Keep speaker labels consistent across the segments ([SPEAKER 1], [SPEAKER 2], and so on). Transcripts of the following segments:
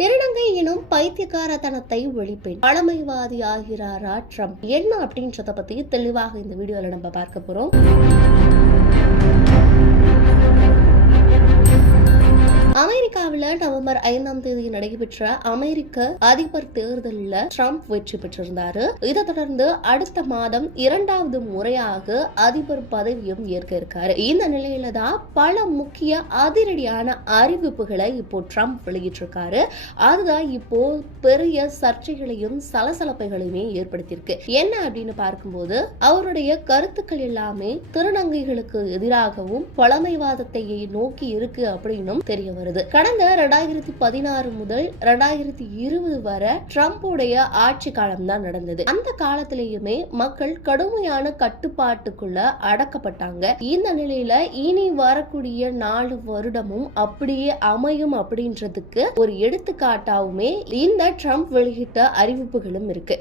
[SPEAKER 1] திருநங்கை எனும் பைத்தியகாரத்தனத்தை ஒழிப்பேன். பழமைவாதி ஆகிறாரா ட்ரம்ப்? என்ன அப்படின்றத பத்தி தெளிவாக இந்த வீடியோல நம்ம பார்க்க போறோம். அமெரிக்காவில் நவம்பர் ஐந்தாம் தேதி நடைபெற்ற அமெரிக்க அதிபர் தேர்தலில் ட்ரம்ப் வெற்றி பெற்றிருந்தாரு. இதை தொடர்ந்து அடுத்த மாதம் இரண்டாவது முறையாக அதிபர் பதவியும் ஏற்க இருக்காரு. இந்த நிலையில தான் பல முக்கிய அதிரடியான அறிவிப்புகளை இப்போ ட்ரம்ப் வெளியிட்டிருக்காரு. அதுதான் இப்போ பெரிய சர்ச்சைகளையும் சலசலப்பைகளையுமே ஏற்படுத்தியிருக்கு. என்ன அப்படின்னு பார்க்கும்போது அவருடைய கருத்துக்கள் எல்லாமே திருநங்கைகளுக்கு எதிராகவும் பழமைவாதத்தை நோக்கி இருக்கு அப்படின்னும் தெரிய வருது. கடந்த ரெண்டாயிரத்தி பதினாறு முதல் ரெண்டாயிரத்தி இருபது வரை ட்ரம்ப்புடைய ஆட்சி காலம் தான் நடந்தது. அந்த காலத்திலேயுமே மக்கள் கடுமையான கட்டுப்பாட்டுக்குள்ள அடக்கப்பட்டாங்க. இந்த நிலையில இனி வரக்கூடிய நாலு வருடமும் அப்படியே அமையும் அப்படின்றதுக்கு ஒரு எடுத்துக்காட்டாவுமே இந்த ட்ரம்ப் வெளியிட்ட அறிவிப்புகளும் இருக்கு.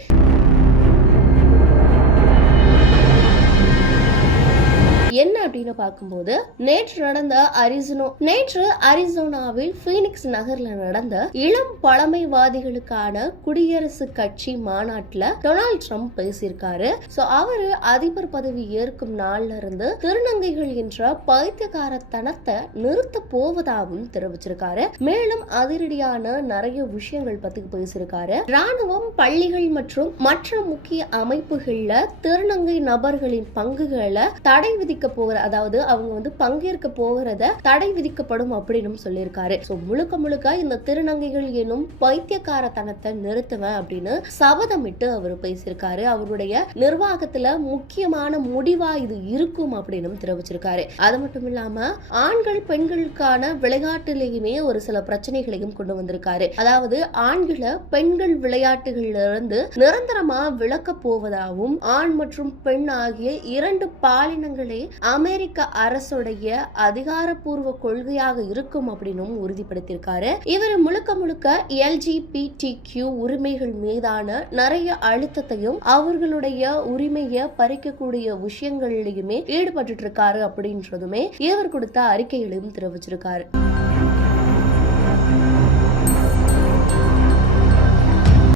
[SPEAKER 1] என்ன அப்படின்னு பார்க்கும்போது நேற்று நடந்த அரிசனோ நேற்று அரிசோனாவில் பீனிக்ஸ் நகர்ல நடந்த இளம் பழமைவாதிகளுக்கான குடியரசு கட்சி மாநாட்டுல டொனால்ட் ட்ரம்ப் பேசியிருக்காரு. சோ அவரு அதிபர் பதவி ஏற்கும் நாள்ல இருந்து திருநங்கைகள் என்ற பைத்தியகாரத்தனத்தை நிறுத்த போவதாகவும் தெரிவிச்சிருக்காரு. மேலும் அதிரடியான நிறைய விஷயங்கள் பத்தி பேசியிருக்காரு. ராணுவம் பள்ளிகள் மற்றும் மற்ற முக்கிய அமைப்புகள்ல திருநங்கை நபர்களின் பங்குகளை தடை விதிக்க போகிற அதாவது அவங்க வந்து பங்கேற்க போகிறத தடை விதிக்கப்படும் அப்படின்னு சொல்லியிருக்காரு. சோ முழுக்க முழுக்க இந்த திருநங்கைகள் எனும் பைத்தியக்காரத்தனத்தை நிறுத்துவேன் அப்படின்னு சபதமிட்டு அவர் பேசியிருக்காரு. அவருடைய நிர்வாகத்துல முக்கியமான முடிவா இது இருக்கும் அப்படின்னு தெரிவிச்சிருக்காரு. அது மட்டும் இல்லாம ஆண்கள் பெண்களுக்கான விளையாட்டுலேயுமே ஒரு சில பிரச்சனைகளையும் கொண்டு வந்திருக்காரு. அதாவது ஆண்களை பெண்கள் விளையாட்டுகள்ல இருந்து நிரந்தரமா விளக்க போவதாகவும் ஆண் மற்றும் பெண் ஆகிய இரண்டு பாலினங்களே அமெரிக்க அரசுடைய அதிகாரப்பூர்வ கொள்கையாக இருக்கும் அப்படின்னும் உறுதிப்படுத்தியிருக்காரு. இவர் முழுக்க முழுக்க எல்ஜிபிடி கியூ உரிமைகள் மீதான நிறைய அழுத்தத்தையும் அவர்களுடைய உரிமையை பறிக்கக்கூடிய விஷயங்கள்லயுமே ஈடுபட்டு இருக்காரு அப்படின்றதுமே இவர் கொடுத்த அறிக்கையிலும் தெரிவிச்சிருக்காரு.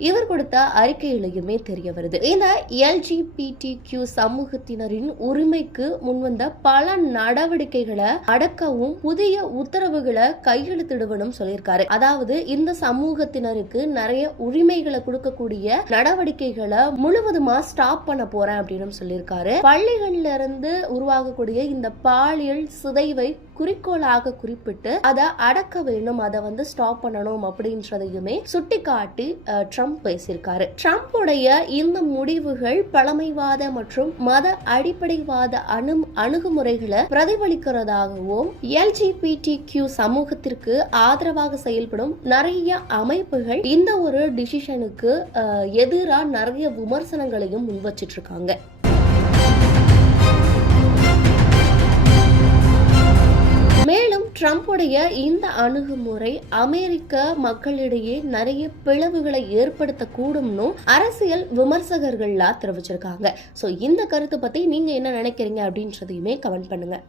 [SPEAKER 1] இவர் கொடுத்த அறிக்கையிலையுமே தெரிய வருது. இந்த எல்ஜிபிடி கியூ சமூகத்தினரின் உரிமைக்கு முன்வந்த பல நடவடிக்கைகளை அடக்கவும் புதிய உத்தரவுகளை கையெழுத்திடுவனும் சொல்லியிருக்காரு. அதாவது இந்த சமூகத்தினருக்கு நிறைய உரிமைகளை கொடுக்கக்கூடிய நடவடிக்கைகளை முழுவதுமா ஸ்டாப் பண்ண போறேன் அப்படின்னு சொல்லியிருக்காரு. பள்ளிகள்ல இருந்து உருவாகக்கூடிய இந்த பாலியல் சிதைவை குறிக்கோளாக குறிப்பிட்டு அதை அடக்க வேணும் அதை வந்து ஸ்டாப் பண்ணணும் அப்படின்றதையுமே சுட்டிக்காட்டி ட்ரம்ப் ட்ரம்ப் பேசியிருக்காரு. ட்ரம்ப்புடைய இந்த முடிவுகள் பழமைவாத மற்றும் மத அடிப்படைவாத அணு அணுகுமுறைகளை பிரதிபலிக்கிறதாகவும் எல்ஜிபிடி கியூ சமூகத்திற்கு ஆதரவாக செயல்படும் நிறைய அமைப்புகள் இந்த ஒரு டிசிஷனுக்கு எதிராக நிறைய விமர்சனங்களையும் முன்வச்சிட்டு இருக்காங்க. ட்ரம்ப்புடைய இந்த அணுகுமுறை அமெரிக்க மக்களிடையே நிறைய பிளவுகளை ஏற்படுத்தக்கூடும்னு அரசியல் விமர்சகர்கள்லாம் தெரிவிச்சிருக்காங்க. ஸோ இந்த கருத்தை பற்றி நீங்கள் என்ன நினைக்கிறீங்க அப்படின்றதையுமே கமெண்ட் பண்ணுங்கள்